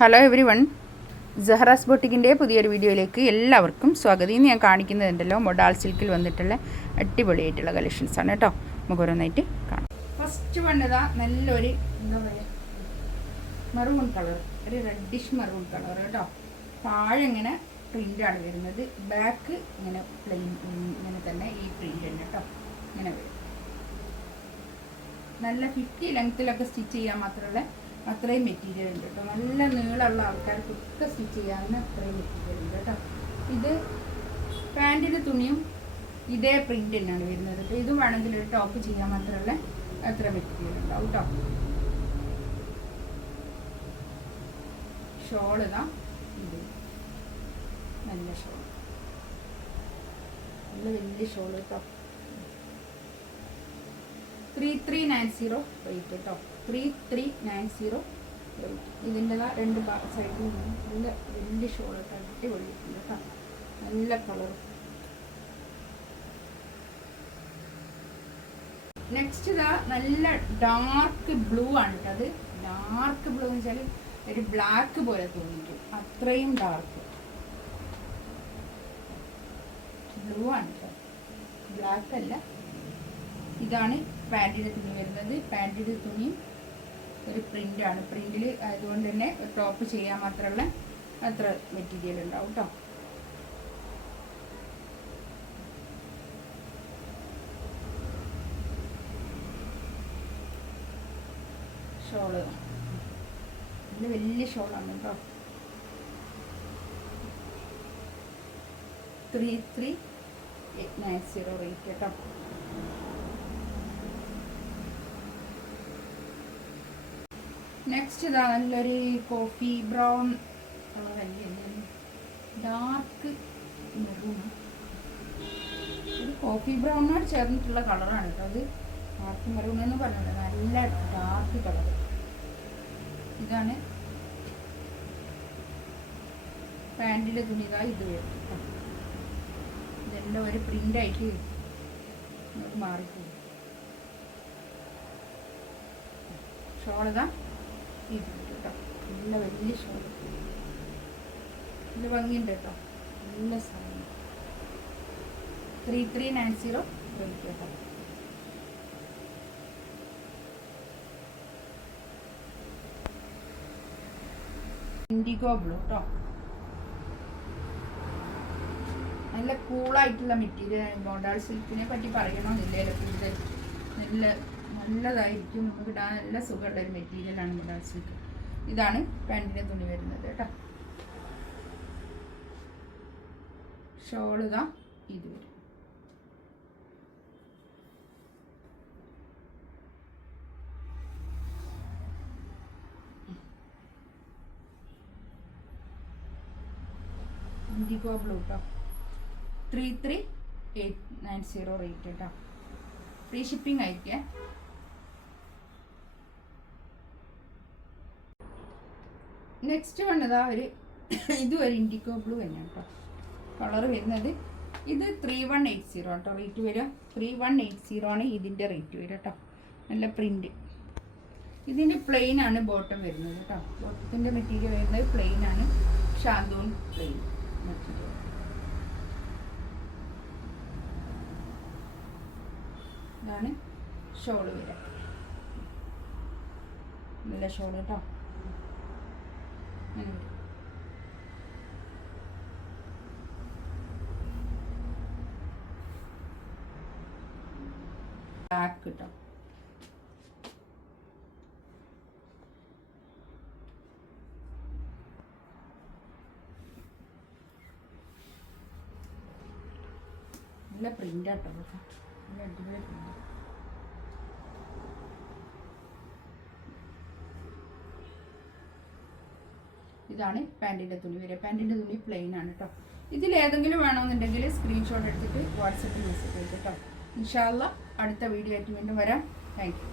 Hello every one, സഹറാസ് ബൊട്ടിക്കിൻ്റെ പുതിയൊരു വീഡിയോയിലേക്ക് എല്ലാവർക്കും സ്വാഗതം. ഇന്ന് ഞാൻ കാണിക്കുന്നതുണ്ടല്ലോ മൊഡാൾ സിൽക്കിൽ വന്നിട്ടുള്ള അടിപൊളിയായിട്ടുള്ള കളക്ഷൻസാണ് കേട്ടോ. നമുക്ക് ഓരോന്നായിട്ട് കാണാം. ഫസ്റ്റ് വണ്ണതാ നല്ലൊരു എന്താ പറയുക മെറൂൺ കളർ, ഒരു റെഡിഷ് മെറൂൺ കളർ കേട്ടോ. താഴെ ഇങ്ങനെ പ്രിൻ്റാണ് വരുന്നത്, ബാക്ക് ഇങ്ങനെ പ്ലെയിൻ ഇങ്ങനെ തന്നെ ഈ പ്രിൻ്റ് തന്നെ കേട്ടോ. ഇങ്ങനെ വരും. നല്ല 50 ലെങ്ത്തിലൊക്കെ സ്റ്റിച്ച് ചെയ്യാൻ മാത്രമുള്ള അത്രയും മെറ്റീരിയൽ ഉണ്ട് കേട്ടോ. നല്ല നീളമുള്ള ആൾക്കാർക്കൊക്കെ സ്റ്റിച്ച് ചെയ്യാവുന്ന അത്രയും മെറ്റീരിയൽ ഉണ്ട് കേട്ടോ. ഇത് പാൻറ്റിൻ്റെ തുണിയും ഇതേ പ്രിൻ്റ് തന്നെയാണ് വരുന്നത് കേട്ടോ. ഇതും വേണമെങ്കിൽ ഒരു ടോപ്പ് ചെയ്യാൻ മാത്രമുള്ള അത്ര മെറ്റീരിയൽ ഉണ്ടാവും കേട്ടോ. ഷോൾ ഇതാ, ഇത് നല്ല ഷോൾ, നല്ല വലിയ ഷോൾ കേട്ടോ. 3390 റേറ്റ് കേട്ടോ. 3390 റേറ്റ്. ഇതിൻ്റെതാ രണ്ട് സൈഡിൽ നല്ല വലിയ ഷോൾ കേട്ടോ. അടിപൊളിയിട്ടുണ്ട് കേട്ടോ. നല്ല കളർ. നെക്സ്റ്റ് ഇതാ നല്ല ഡാർക്ക് ബ്ലൂ ആണ് കേട്ടോ. അത് ഡാർക്ക് ബ്ലൂ എന്ന് വെച്ചാൽ ഒരു ബ്ലാക്ക് പോലെ തോന്നിക്കും, അത്രയും ഡാർക്ക് ബ്ലൂ ആണ് കേട്ടോ. ബ്ലാക്ക് അല്ല. ഇതാണ് പാൻറ്റിൻ്റെ തുണി വരുന്നത്. പാൻറ്റിൻ്റെ തുണി ഒരു പ്രിൻ്റാണ്. പ്രിൻ്റിൽ ആയതുകൊണ്ട് തന്നെ ടോപ്പ് ചെയ്യാൻ മാത്രമുള്ള അത്ര മെറ്റീരിയൽ ഉണ്ടാവും കേട്ടോ. ഷോള് നല്ല വലിയ ഷോളാണ് കേട്ടോ. 3390 റേറ്റ് കേട്ടോ. നെക്സ്റ്റ് ഇതാ നല്ലൊരു കോഫി ബ്രൗൺ കളറല്ലേ, ഡാർക്ക് മെറൂൺ, ഒരു കോഫി ബ്രൗണിനോട് ചേർന്നിട്ടുള്ള കളറാണ് കേട്ടോ. അത് ഡാർക്ക് മെറൂൺ എന്ന് പറഞ്ഞത് നല്ല ഡാർക്ക് കളർ. ഇതാണ് പാൻറ്റിലെ തുണി. ഇതാ ഇത് വരും കേട്ടോ. ഇതെല്ലാം ഒരു പ്രിൻ്റായിട്ട് നമുക്ക് മാറിപ്പോകും. ഷോളിതാ ഇത് കേട്ടോ. നല്ല വലിയ ഷോൾ, നല്ല ഭംഗിയുണ്ട് കേട്ടോ. നല്ല സാധനം. 3390 റേറ്റ് കേട്ടോ. ഇൻഡിഗോ ബ്ലൂ കേട്ടോ. നല്ല കൂളായിട്ടുള്ള മെറ്റീരിയൽ. മോഡാൾ സിൽക്കിനെ പറ്റി പറയണമെന്നില്ലല്ലോ കൂടുതൽ. നല്ലതായിരിക്കും, നമുക്ക് ഇടാൻ നല്ല സുഖമുള്ള ഒരു മെറ്റീരിയലാണ് മോഡാൾ സിൽക്ക്. ഇതാണ് പാൻറ്റിൻ്റെ തുണി വരുന്നത് കേട്ടോ. ഷോൾ ഇതാ ഇത് വരും. ഇൻഡിഗോ ബ്ലൂ കേട്ടോ. 3390 റേറ്റ് കേട്ടോ. Free shipping ആയിരിക്കേ. നെക്സ്റ്റ് വന്നതാ ഒരു ഇതും ഒരു ഇൻഡിഗോ ബ്ലൂ തന്നെ കേട്ടോ. കളർ വരുന്നത് ഇത് 3180 കേട്ടോ റേറ്റ് വരിക. 3180 ആണ് ഇതിൻ്റെ റേറ്റ് വരിക കേട്ടോ. നല്ല പ്രിൻ്റ്. ഇതിൻ്റെ പ്ലെയിൻ ആണ് ബോട്ടം വരുന്നത് കേട്ടോ. ബോട്ടത്തിൻ്റെ മെറ്റീരിയൽ വരുന്നത് പ്ലെയിൻ ആണ്. ഷാന്തൂൺ പ്ലെയിൻ മെറ്റീരിയൽ. ഇതാണ് ഷോള് വരിക. നല്ല ഷോൾ കേട്ടോ. ബ്ലാക്ക് കേട്ടോ. നല്ല പ്രിൻ്റാട്ടോ. നല്ല അടിപൊളി പ്രിൻ്റ്. ഇതാണ് പാൻറ്റിൻ്റെ തുണി വരിക. പാൻറ്റിൻ്റെ തുണി പ്ലെയിൻ ആണ് കേട്ടോ. ഇതിലേതെങ്കിലും വേണമെന്നുണ്ടെങ്കിൽ സ്ക്രീൻഷോട്ട് എടുത്തിട്ട് വാട്സപ്പിൽ മെസ്സേജ് ചെയ്ത് കേട്ടോ. ഇൻഷാ അല്ലാഹ് അടുത്ത വീഡിയോ ആയിട്ട് വീണ്ടും വരാം. Thank you.